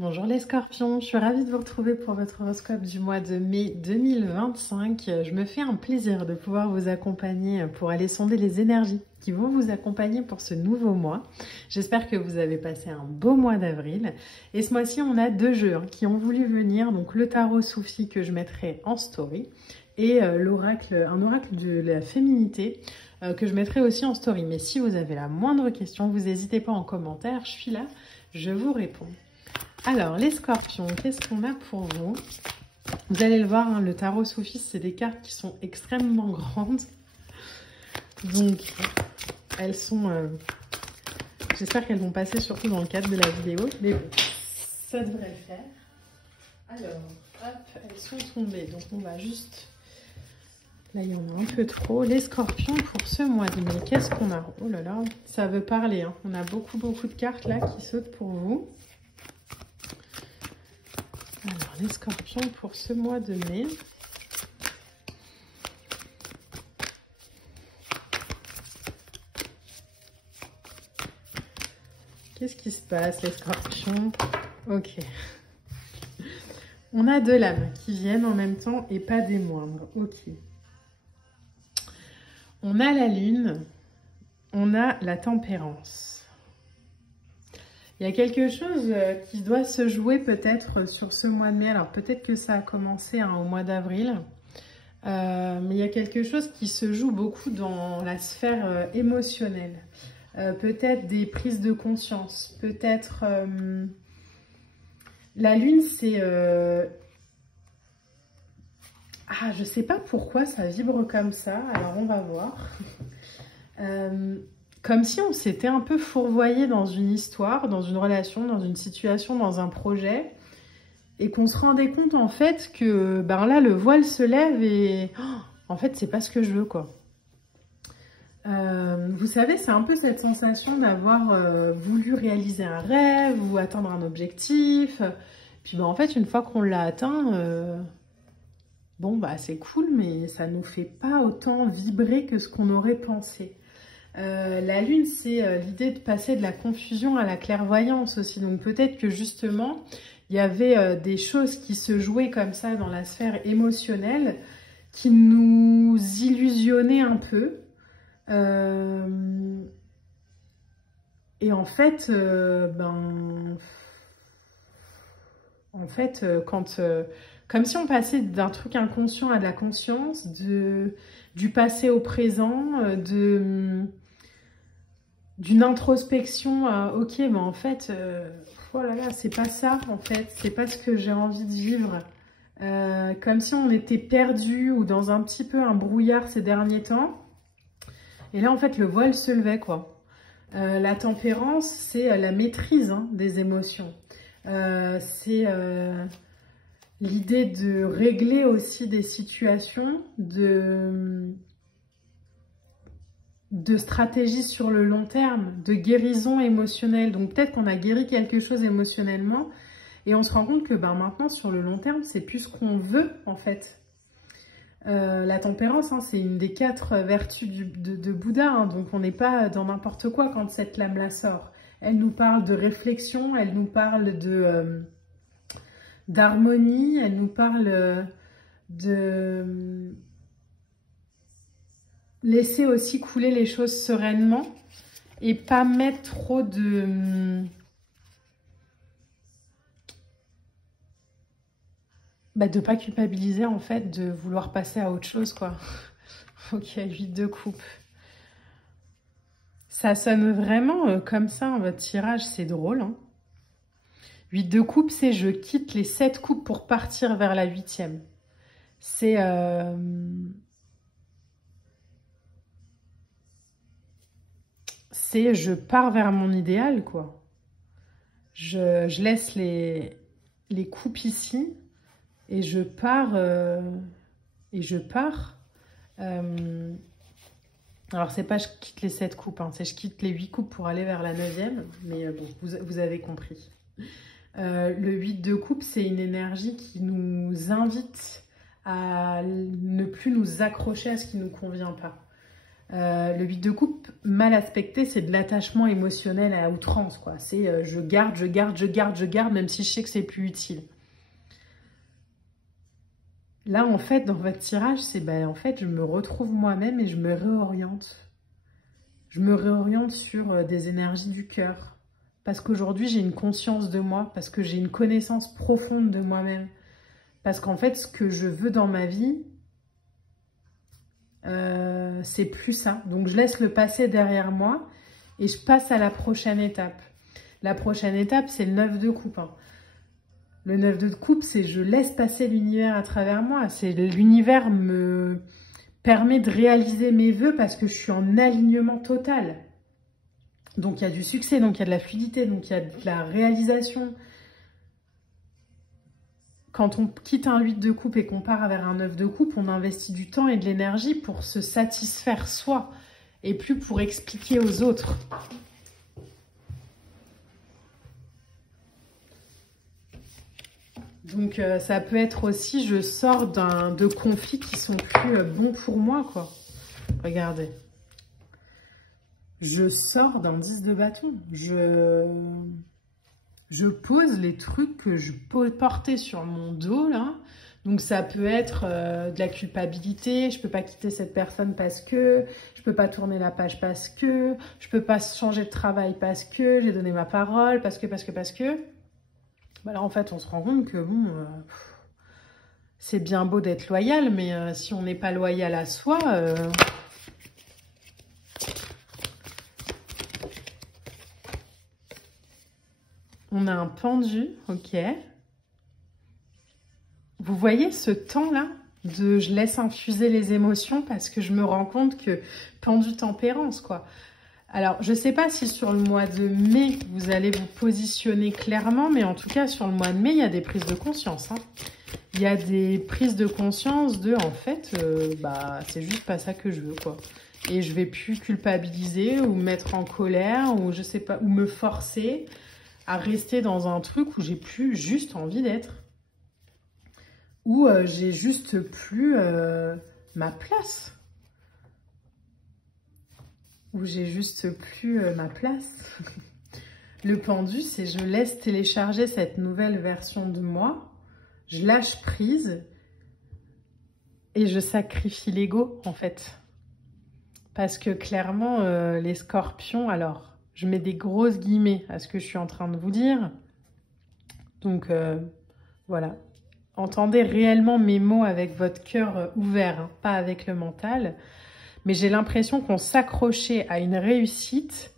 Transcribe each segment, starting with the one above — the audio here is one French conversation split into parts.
Bonjour les scorpions, je suis ravie de vous retrouver pour votre horoscope du mois de mai 2025. Je me fais un plaisir de pouvoir vous accompagner pour aller sonder les énergies qui vont vous accompagner pour ce nouveau mois. J'espère que vous avez passé un beau mois d'avril. Et ce mois-ci, on a deux jeux qui ont voulu venir. Donc le tarot Soufi que je mettrai en story et un oracle de la féminité que je mettrai aussi en story. Mais si vous avez la moindre question, vous n'hésitez pas en commentaire. Je suis là, je vous réponds. Alors, les scorpions, qu'est-ce qu'on a pour vous? Vous allez le voir, hein, le tarot Soufi, c'est des cartes qui sont extrêmement grandes. Donc, elles sont... j'espère qu'elles vont passer surtout dans le cadre de la vidéo. Mais bon, ça devrait le faire. Alors, hop, elles sont tombées. Donc, on va juste... Là, il y en a un peu trop. Les scorpions, pour ce mois de mai, qu'est-ce qu'on a? Oh là là, ça veut parler. Hein. On a beaucoup de cartes là qui sautent pour vous. Alors, les scorpions pour ce mois de mai. Qu'est-ce qui se passe, les scorpions? Ok. On a deux lames qui viennent en même temps et pas des moindres. Ok. On a la lune. On a la tempérance. Il y a quelque chose qui doit se jouer peut-être sur ce mois de mai. Alors peut-être que ça a commencé au mois d'avril. Mais il y a quelque chose qui se joue beaucoup dans la sphère émotionnelle. Peut-être des prises de conscience. Peut-être... la lune, c'est... Ah, je sais pas pourquoi ça vibre comme ça. Alors on va voir. Comme si on s'était un peu fourvoyé dans une histoire, dans une relation, dans une situation, dans un projet, et qu'on se rendait compte en fait que ben là le voile se lève et en fait c'est pas ce que je veux quoi. Vous savez, c'est un peu cette sensation d'avoir voulu réaliser un rêve ou atteindre un objectif, puis ben en fait une fois qu'on l'a atteint, bon bah c'est cool mais ça nous fait pas autant vibrer que ce qu'on aurait pensé. La lune, c'est l'idée de passer de la confusion à la clairvoyance aussi. Donc peut-être que justement, il y avait des choses qui se jouaient comme ça dans la sphère émotionnelle qui nous illusionnaient un peu. Et en fait, comme si on passait d'un truc inconscient à de la conscience, du passé au présent, d'une introspection à ok, mais en fait, oh là là, c'est pas ça, en fait, c'est pas ce que j'ai envie de vivre. Comme si on était perdu ou dans un petit peu un brouillard ces derniers temps. Et là, en fait, le voile se levait, quoi. La tempérance, c'est la maîtrise des émotions. C'est l'idée de régler aussi des situations, de stratégie sur le long terme, de guérison émotionnelle. Donc peut-être qu'on a guéri quelque chose émotionnellement et on se rend compte que maintenant sur le long terme, c'est plus ce qu'on veut en fait. La tempérance, c'est une des 4 vertus de Bouddha, donc on n'est pas dans n'importe quoi quand cette lame-là sort. Elle nous parle de réflexion, elle nous parle d'harmonie, elle nous parle de... laisser aussi couler les choses sereinement et pas mettre trop de... de pas culpabiliser en fait, de vouloir passer à autre chose quoi. Ok, 8 de coupe. Ça sonne vraiment comme ça en votre tirage, c'est drôle. 8 de coupe, c'est je quitte les 7 coupes pour partir vers la 8e. C'est... c'est je pars vers mon idéal, quoi. Je laisse les coupes ici et je pars. Alors, c'est pas je quitte les 7 coupes, c'est je quitte les 8 coupes pour aller vers la 9e. Mais bon, vous avez compris. Le 8 de coupe, c'est une énergie qui nous invite à ne plus nous accrocher à ce qui ne nous convient pas. Le 8 de coupe, mal aspecté, c'est de l'attachement émotionnel à outrance, quoi. C'est je garde, je garde, je garde, je garde, même si je sais que c'est plus utile. Là, en fait, dans votre tirage, c'est en fait, je me retrouve moi-même et je me réoriente. Je me réoriente sur des énergies du cœur. Parce qu'aujourd'hui, j'ai une conscience de moi, parce que j'ai une connaissance profonde de moi-même. Parce qu'en fait, ce que je veux dans ma vie, c'est plus ça. Donc, je laisse le passé derrière moi et je passe à la prochaine étape. La prochaine étape, c'est le 9 de coupe. Hein. Le 9 de coupe, c'est je laisse passer l'univers à travers moi. C'est l'univers me permet de réaliser mes vœux parce que je suis en alignement total. Donc, il y a du succès, donc il y a de la fluidité, donc il y a de la réalisation. Quand on quitte un 8 de coupe et qu'on part vers un 9 de coupe, on investit du temps et de l'énergie pour se satisfaire soi et plus pour expliquer aux autres. Donc, ça peut être aussi, je sors de conflits qui sont plus bons pour moi, quoi. Regardez. Je sors d'un 10 de bâton. Je pose les trucs que je peux porter sur mon dos, là. Donc, ça peut être de la culpabilité. Je peux pas quitter cette personne parce que. Je peux pas tourner la page parce que. Je peux pas changer de travail parce que. J'ai donné ma parole parce que. Bah là, en fait, on se rend compte que, bon, c'est bien beau d'être loyal, mais si on n'est pas loyal à soi... On a un pendu, ok. Vous voyez ce temps-là de je laisse infuser les émotions parce que je me rends compte que pendu tempérance, quoi. Alors, je ne sais pas si sur le mois de mai, vous allez vous positionner clairement, mais en tout cas, sur le mois de mai, il y a des prises de conscience. Hein. Il y a des prises de conscience de, en fait, c'est juste pas ça que je veux, quoi. Et je vais plus culpabiliser ou me mettre en colère ou je sais pas, ou me forcer à rester dans un truc où j'ai plus juste envie d'être. Où j'ai juste plus ma place. Où j'ai juste plus ma place. Le pendu, c'est je laisse télécharger cette nouvelle version de moi. Je lâche prise. Et je sacrifie l'ego, en fait. Parce que clairement, les scorpions, alors... Je mets des grosses guillemets à ce que je suis en train de vous dire. Donc, voilà. Entendez réellement mes mots avec votre cœur ouvert, hein, pas avec le mental. Mais j'ai l'impression qu'on s'accrochait à une réussite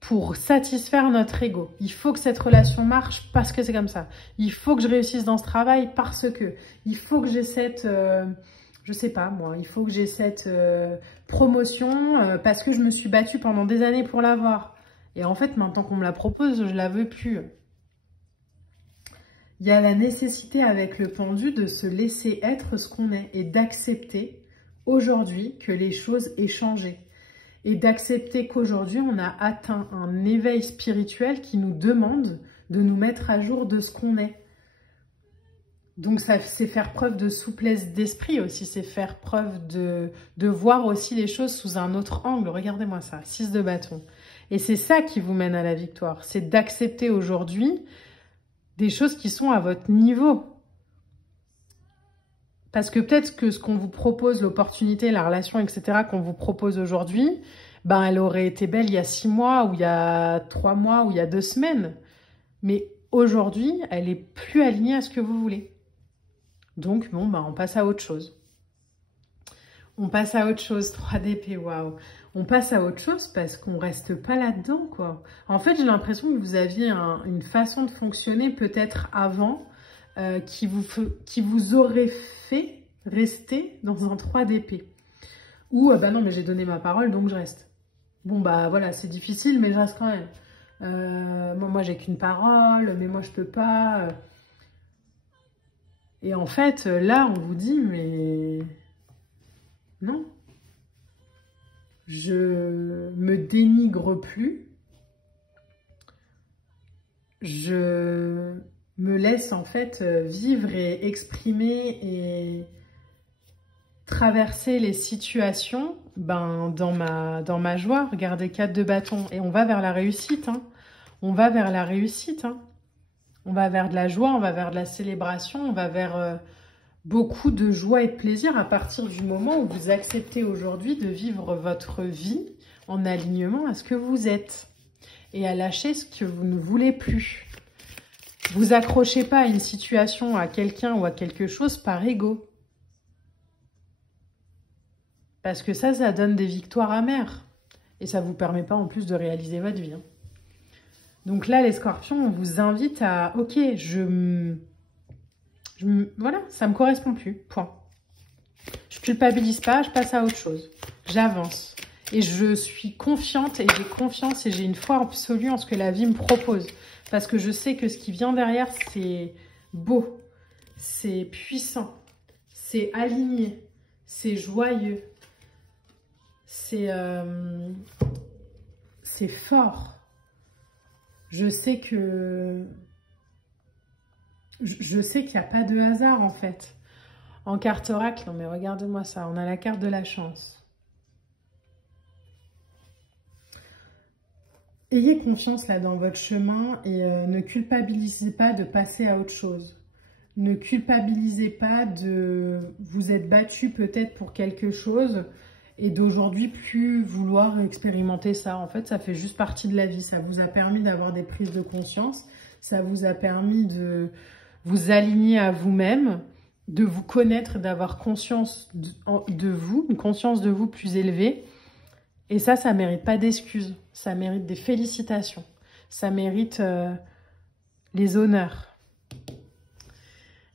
pour satisfaire notre ego. Il faut que cette relation marche parce que c'est comme ça. Il faut que je réussisse dans ce travail parce que. Il faut que j'ai cette... je sais pas moi, il faut que j'ai cette promotion parce que je me suis battue pendant des années pour l'avoir. Et en fait, maintenant qu'on me la propose, je la veux plus. Il y a la nécessité avec le pendu de se laisser être ce qu'on est et d'accepter aujourd'hui que les choses aient changé. Et d'accepter qu'aujourd'hui, on a atteint un éveil spirituel qui nous demande de nous mettre à jour de ce qu'on est. Donc, c'est faire preuve de souplesse d'esprit aussi, c'est faire preuve de voir aussi les choses sous un autre angle. Regardez-moi ça, 6 de bâton. Et c'est ça qui vous mène à la victoire, c'est d'accepter aujourd'hui des choses qui sont à votre niveau. Parce que peut-être que ce qu'on vous propose, l'opportunité, la relation, etc., qu'on vous propose aujourd'hui, ben, elle aurait été belle il y a 6 mois, ou il y a 3 mois, ou il y a 2 semaines. Mais aujourd'hui, elle est plus alignée à ce que vous voulez. Donc, bon, ben, on passe à autre chose. On passe à autre chose, 3 d'épée, waouh. On passe à autre chose parce qu'on reste pas là-dedans, quoi. En fait, j'ai l'impression que vous aviez une façon de fonctionner peut-être avant qui vous aurait fait rester dans un 3 d'épée. Ou, bah non, mais j'ai donné ma parole, donc je reste. Bon, bah voilà, c'est difficile, mais je reste quand même. Moi j'ai qu'une parole, mais moi je peux pas. Et en fait, là, on vous dit, mais non. Je me dénigre plus. Je me laisse en fait vivre et exprimer et traverser les situations dans ma joie. Regardez, 4 de bâton. Et on va vers la réussite. Hein. On va vers la réussite. Hein. On va vers de la joie, on va vers de la célébration, on va vers beaucoup de joie et de plaisir à partir du moment où vous acceptez aujourd'hui de vivre votre vie en alignement à ce que vous êtes et à lâcher ce que vous ne voulez plus. Vous accrochez pas à une situation, à quelqu'un ou à quelque chose par ego. Parce que ça donne des victoires amères. Et ça ne vous permet pas en plus de réaliser votre vie. Hein. Donc là, les scorpions, on vous invite à... Ok, voilà, ça ne me correspond plus. Point. Je culpabilise pas, je passe à autre chose. J'avance. Et je suis confiante et j'ai confiance et j'ai une foi absolue en ce que la vie me propose. Parce que je sais que ce qui vient derrière, c'est beau, c'est puissant, c'est aligné, c'est joyeux, c'est fort. Je sais qu'il n'y a pas de hasard en fait. En carte oracle, non mais regarde-moi ça, on a la carte de la chance. Ayez confiance là dans votre chemin et ne culpabilisez pas de passer à autre chose. Ne culpabilisez pas de vous être battu peut-être pour quelque chose et d'aujourd'hui plus vouloir expérimenter ça. En fait, ça fait juste partie de la vie. Ça vous a permis d'avoir des prises de conscience. Ça vous a permis de vous aligner à vous-même, de vous connaître, d'avoir conscience de vous, une conscience de vous plus élevée. Et ça mérite pas d'excuses. Ça mérite des félicitations. Ça mérite les honneurs.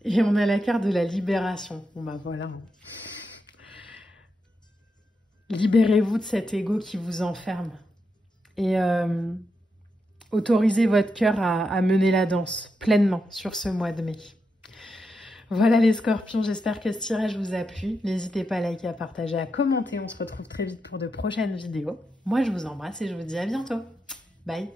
Et on a la carte de la libération. Bon bah voilà. Libérez-vous de cet ego qui vous enferme. Et autorisez votre cœur à mener la danse pleinement sur ce mois de mai. Voilà les scorpions, j'espère que ce tirage vous a plu. N'hésitez pas à liker, à partager, à commenter. On se retrouve très vite pour de prochaines vidéos. Moi, je vous embrasse et je vous dis à bientôt. Bye!